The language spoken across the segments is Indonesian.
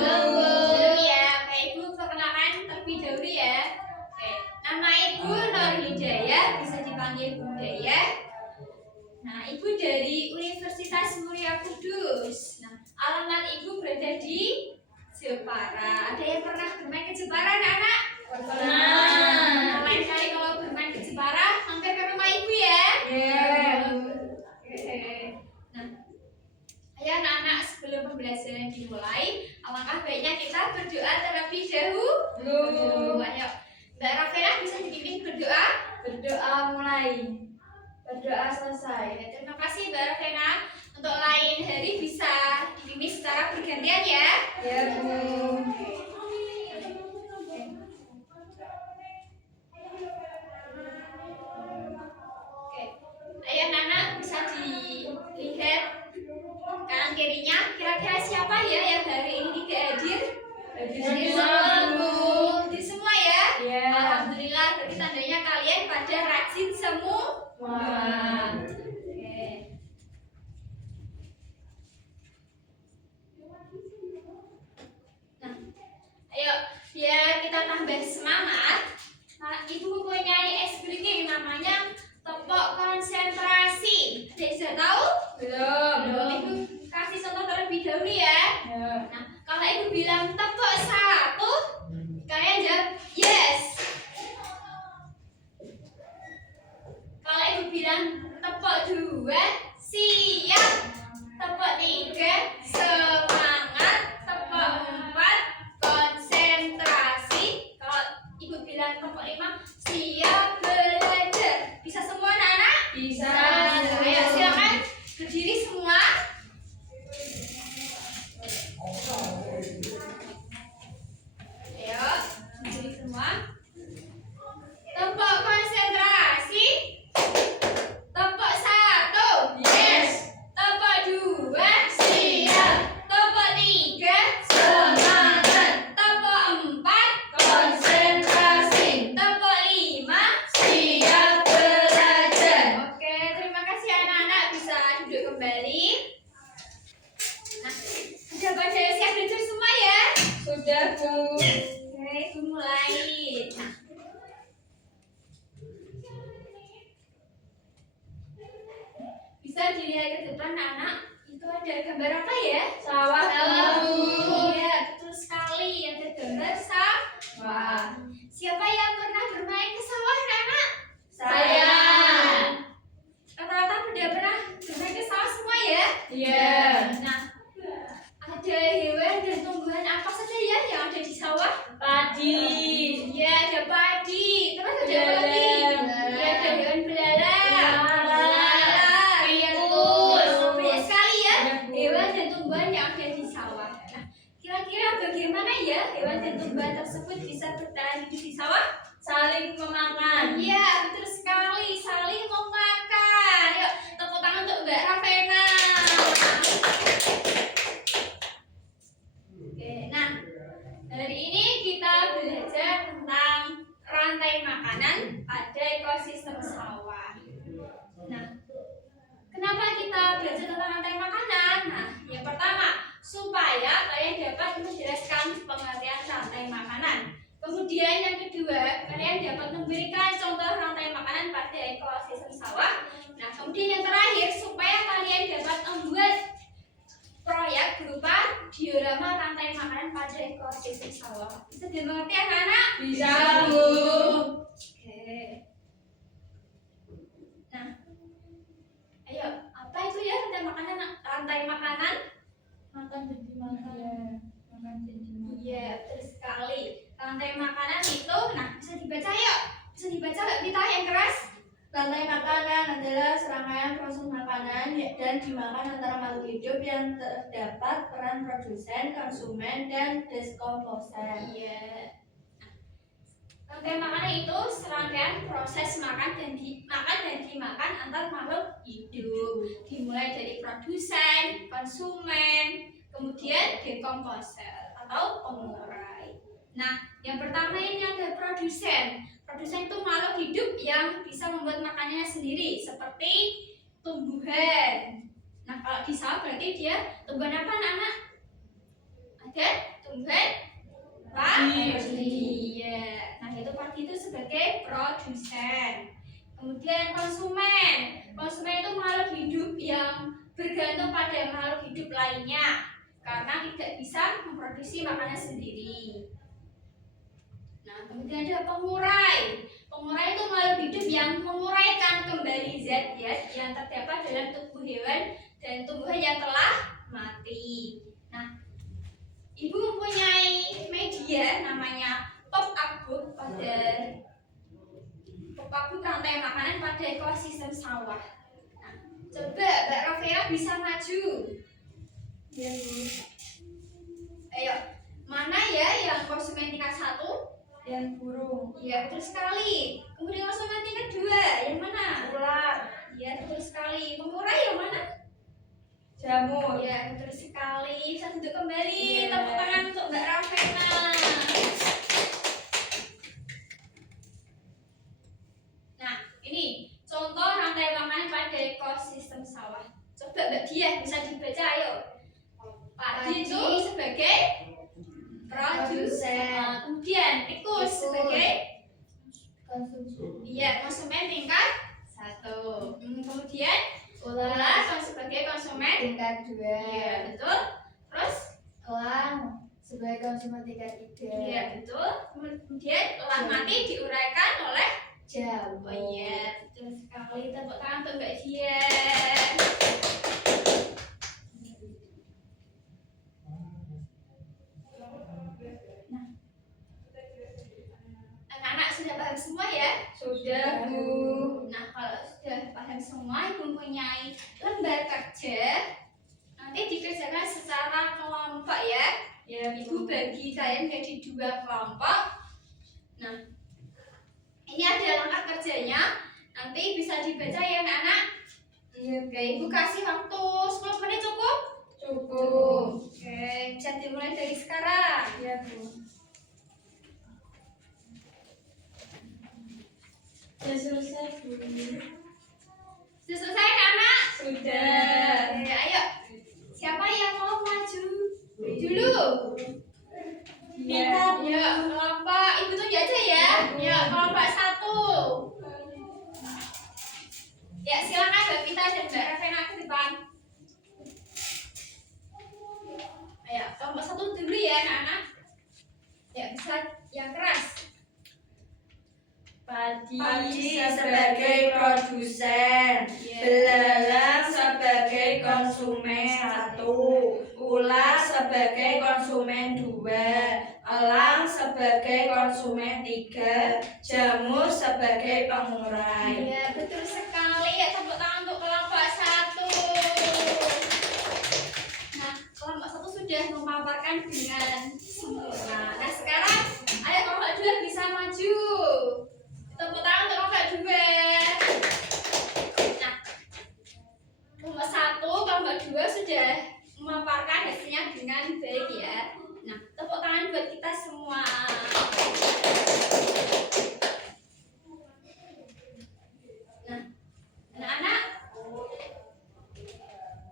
Belum ya. Oke, Ibu perkenalkan terlebih dahulu ya. Oke, nama Ibu Nur Hidayah, bisa dipanggil Budaya. Nah, Ibu dari Universitas Muria Kudus. Nah, alamat Ibu berada di Jepara. Ada yang pernah bermain ke Jepara, anak-anak? Pernah. Lain kali kalau bermain ke Jepara, mampir ke rumah Ibu ya. Oke. Nah, ayo anak-anak, sebelum pembelajaran dimulai, alangkah baiknya kita berdoa terlebih dahulu. Ayo, Mbak Rafena bisa dipimpin berdoa? Berdoa mulai. Berdoa selesai. Terima kasih Mbak Rafena. Untuk lain hari bisa dipimpin secara bergantian ya. Ya, Bu. Oke. Ayo anak-anak bisa dilihat kanan kirinya. Kira-kira siapa ya yang hari ini tidak hadir? Hadir semua, Bu. Hadir semua ya? Ya. Alhamdulillah, berarti tandanya kalian pada rajin semua. Wah. Oke. Nah, ayo biar kita tambah semangat. Nah, Ibu mempunyai es krim namanya tepok konsentrasi. Ada yang sudah tahu? Belum. Ibu kasih contoh terlebih dahulu ya. Ya. Nah, kalau Ibu bilang tepok 1, kalian jawab yes. Kalau Ibu bilang tepok 2, siap. Tepok 3, semangat. Tepok 4, konsentrasi. Kalau Ibu bilang tepok 5, siap belajar. Bisa semua anak-anak? Bisa. Ayo silakan berdiri semua. Ayo, berdiri semua. Tepok konsentrasi. Tepok 1, Yes. tepok 2, siap. Tepok 3, Semangat. tepok 4, Konsentrasi. tepok 5. Siap belajar. Oke, terima kasih anak-anak, bisa duduk kembali. Nah, sudah pada siap belajar semua ya? Sudah, Bu. Oke, Ibu mulai. Nah, bisa dilihat ke depan anak, itu ada gambar apa ya? Sawah, Bu. Iya, betul sekali, ada gambar sawah. Siapa yang pernah bermain ke sawah, anak? Saya. Rata-rata sudah pernah bermain ke sawah semua ya? Iya. Nah, ada hewan dan tumbuhan apa saja ya yang ada di sawah? Padi. Iya, ada padi. Terus ada Belalang. apa lagi? Iya, ada hewan belalang. Lalat. Tikus. Banyak sekali ya Iya, Bu. hewan dan tumbuhan yang ada di sawah. Nah, kira-kira bagaimana ya hewan dan tumbuhan tersebut bisa bertahan hidup di sawah? Saling memakan. Iya, betul sekali. Saling memakan. Yuk, tepuk tangan untuk Mbak Rafena. Oke, nah, hari ini kita belajar tentang rantai makanan pada ekosistem sawah. Nah, kenapa kita belajar tentang rantai makanan? Nah, yang pertama, supaya kalian dapat menjelaskan pengertian rantai makanan. Kemudian yang kedua, kalian dapat memberikan contoh rantai makanan pada ekosistem sawah. Nah, kemudian yang terakhir, supaya kalian dapat membuat proyek berupa diorama rantai makanan pada ekosistem sawah. Bisa dimengerti anak-anak? Bisa, Bu. Oke. Nah, ayo, apa itu ya rantai makanan? Rantai makanan? Makan jadi makan. Makan jadi makan. Iya, betul sekali. Rantai makanan itu, nah bisa dibaca yuk. Bisa dibaca nggak kita yang keras? Rantai makanan adalah serangkaian proses makanan dan dimakan antara makhluk hidup yang terdapat peran produsen, konsumen, dan deskomposer. Iya. Rantai makanan itu serangkaian proses makan dan dimakan antar makhluk hidup. Dimulai dari produsen, konsumen, kemudian dekomposer atau pengurai. Nah, yang pertama ini ada produsen. Produsen itu makhluk hidup yang bisa membuat makanannya sendiri, seperti tumbuhan. Nah, kalau di sawah berarti dia tumbuhan apa, anak-anak? Ada tumbuhan padi. Ya. Nah, itu padi itu sebagai produsen. Kemudian konsumen. Konsumen itu makhluk hidup yang bergantung pada makhluk hidup lainnya karena tidak bisa memproduksi makanan sendiri. Nah, kemudian ada pengurai. Pengurai itu makhluk hidup yang menguraikan kembali zat-zat yang terdapat dalam tubuh hewan dan tumbuhan yang telah mati. Nah, Ibu mempunyai media namanya pop-up book pada pop-up book rantai makanan pada ekosistem sawah. Nah, coba Mbak Ravera bisa maju. Ya, Bu. Ayo, mana ya yang konsumen tingkat 1? Yang burung. Iya, betul sekali. Kemudian konsumen tingkat 2, yang mana? Ular. Iya, betul sekali. Pengurai yang mana? Jamur. Iya, betul sekali. Bisa duduk kembali. Iya. Tepuk tangan untuk Mbak Ravena. Nah, ini contoh rantai makanan pada ekosistem sawah. Coba Mbak Diah bisa dibaca, ayo. Padi itu sebagai produsen. Kemudian tikus sebagai Konsumsi. iya konsumen tingkat 1. Kemudian Ular. ular sebagai konsumen Tingkat 2. iya betul. Terus Elang sebagai konsumen tingkat 3. iya betul. Kemudian elang mati diuraikan oleh Jamur. oh iya betul sekali. Tepuk tangan untuk Mbak Dian. Anak-anak sudah paham semua ya? Sudah, Bu. Nah, kalau sudah paham semua, Ibu mempunyai lembar kerja. Nanti dikerjakan secara kelompok ya. Ya, Ibu bagi kalian menjadi 2 kelompok. Nah, ini ada langkah kerjanya. Nanti bisa dibaca ya anak-anak. Iya, Oke, Ibu kasih waktu 10 menit cukup? cukup. Oke, bisa dimulai dari sekarang. Ya, Bu. Sudah selesai, Bu. Sudah selesai anak? Sudah. Oke, ayo. Siapa yang mau maju dulu? Iya. Ya, kelompok Ibu tunjuk aja ya. Ya, kelompok 1. Ya, silakan Mbak Vita dan Mbak Ravena ke depan. Ayo, kelompok 1 dulu ya, anak-anak. Ya, bisa yang keras. Padi sebagai produsen, belalang sebagai konsumen 1, ular sebagai konsumen 2, elang sebagai konsumen 3, jamur sebagai pengurai. Iya, betul sekali. Ya, tepuk tangan untuk kelompok 1. Nah, kelompok 1 sudah memaparkan dengan sempurna. Nah, sekarang ayo kelompok 2 bisa maju. Tepuk tangan untuk kelompok 2. Nah, kelompok 1, kelompok 2 sudah memaparkan hasilnya dengan baik ya. Nah, tepuk tangan buat kita semua. Nah, anak-anak,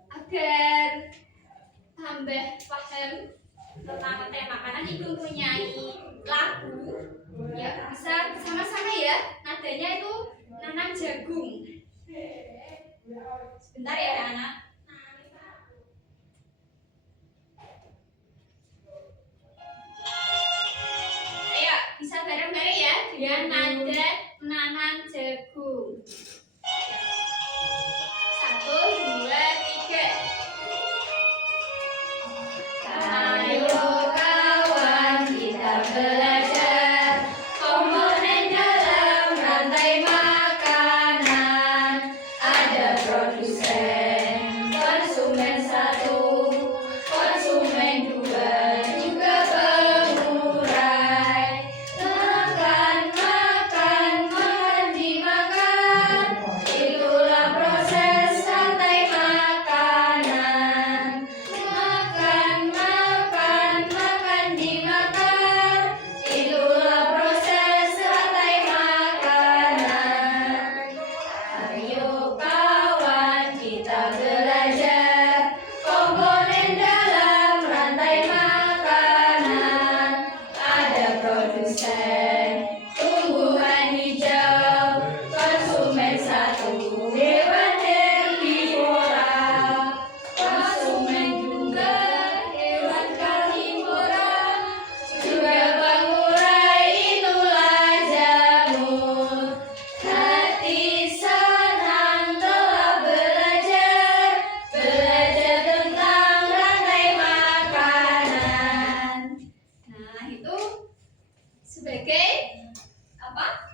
agar tambah paham tentang rantai makanan, Ibu mempunyai lagu ya, bisa bersama-sama ya. Nadanya itu nanam jagung. Sebentar ya anak. Ayo, bisa bareng-bareng ya dengan nada menanam jagung. 1, 2, 3. Ayo kawan, kita belajar komponen dalam rantai makanan. Ada produsen, konsumen 1, konsumen 2, juga pengurai. Makan, makan, makan dimakan. sebagai apa?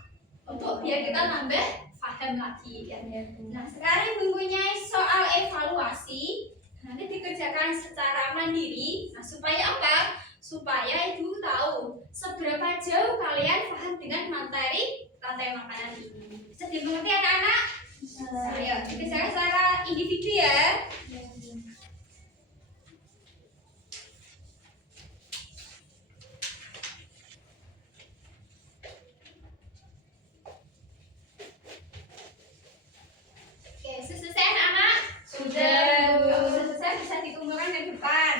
Untuk biar kita nambah paham lagi ya. Nah, sekarang Ibu mempunyai soal evaluasi. Nanti dikerjakan secara mandiri. Nah, supaya apa? Supaya Ibu tahu seberapa jauh kalian paham dengan materi rantai makanan ini. Bisa dimengerti anak-anak? Ayo, dikerjakan secara individu ya. Oke, selesai anak-anak? Sudah, Bu. Kalau sudah selesai bisa dikumpulkan ke depan.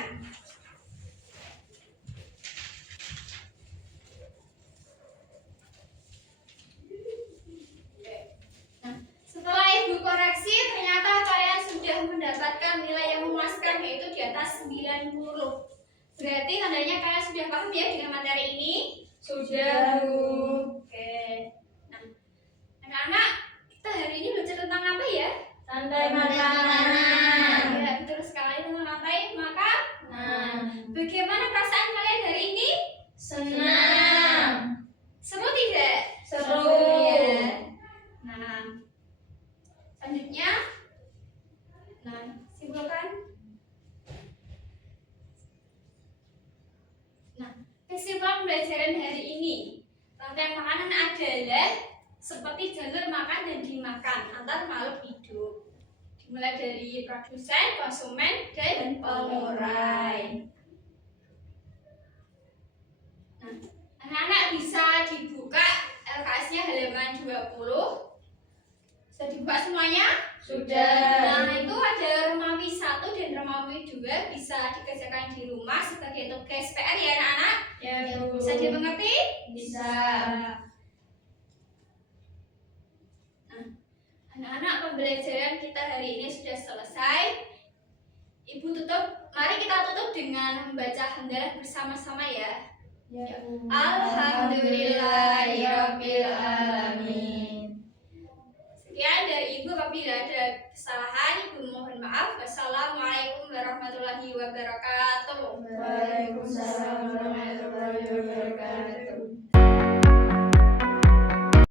Nah, setelah Ibu koreksi, ternyata kalian sudah mendapatkan nilai yang memuaskan, yaitu di atas 90. Berarti tandanya kalian sudah paham ya dengan materi ini? Sudah, Bu. Oke. Nah, anak-anak, kita hari ini belajar tentang apa ya? Rantai makanan. Ya, betul sekali tentang rantai makanan. Nah, Bagaimana perasaan kalian hari ini? senang. Seru tidak? Seru. Ya. Nah, selanjutnya, nah, simpulkan. Nah, kesimpulan pembelajaran hari ini, rantai makanan adalah seperti jalur makan dan dimakan antar makhluk hidup. Dimulai dari produsen, konsumen, dan pengurai. Nah, anak-anak bisa dibuka LKS-nya halaman 20. Sudah dibuka semuanya? Sudah. Nah, itu ada Romawi 1 dan Romawi 2 bisa dikerjakan di rumah sebagai tugas PR ya anak-anak. Ya, Bu. Bisa dimengerti? Bisa. Nah, anak-anak, pembelajaran kita hari ini sudah selesai. Ibu tutup, mari kita tutup dengan membaca hamdalah bersama-sama ya. Ya, Bu. Alhamdulillahirabbil alamin. Sekian dari Ibu, apabila ada kesalahan Ibu mohon maaf. Wassalamualaikum warahmatullahi wabarakatuh. Waalaikumsalam warahmatullahi wabarakatuh.